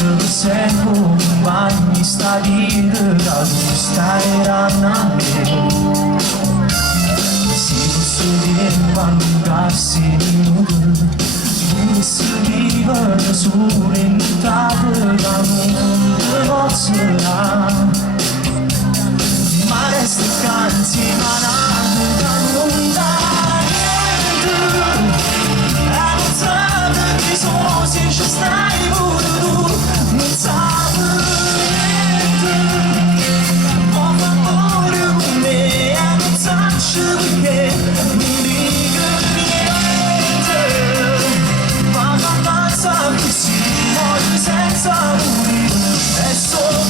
Servo bagni sta vita sta era na me si posso mandarsi si viva sull'interno da non posso ma resta canti ma da non dare niente sono se ci stai pure non sai niente ma fa amore con me e non sai perché mi dica niente ma quando così muoio senza morire è solo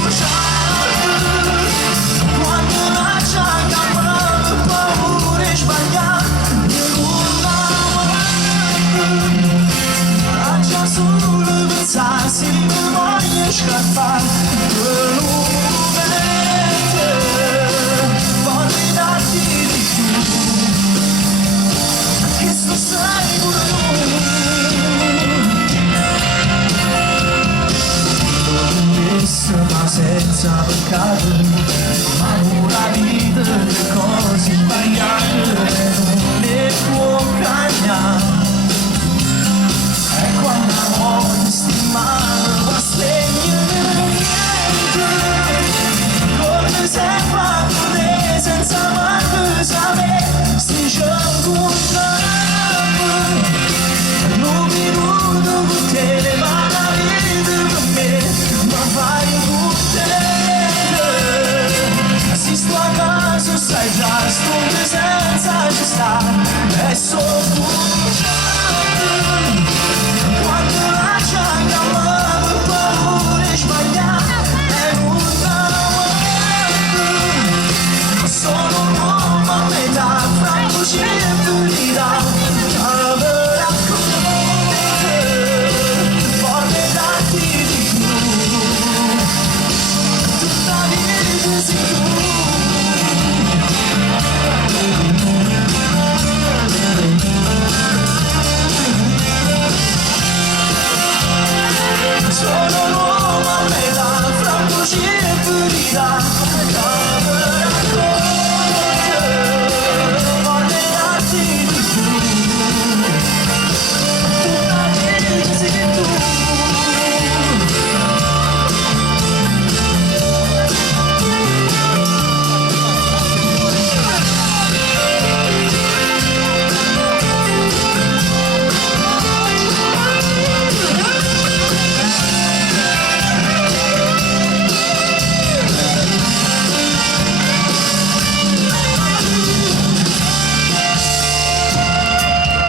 bruciare quando lascia cambiare paura e sbagliare lascia solo pensare se mi voglio scappare quello momento voglio darti di più che sto sai pure ma senza peccato ma una vita di cose sbagliate non le può cambiare e quando muoio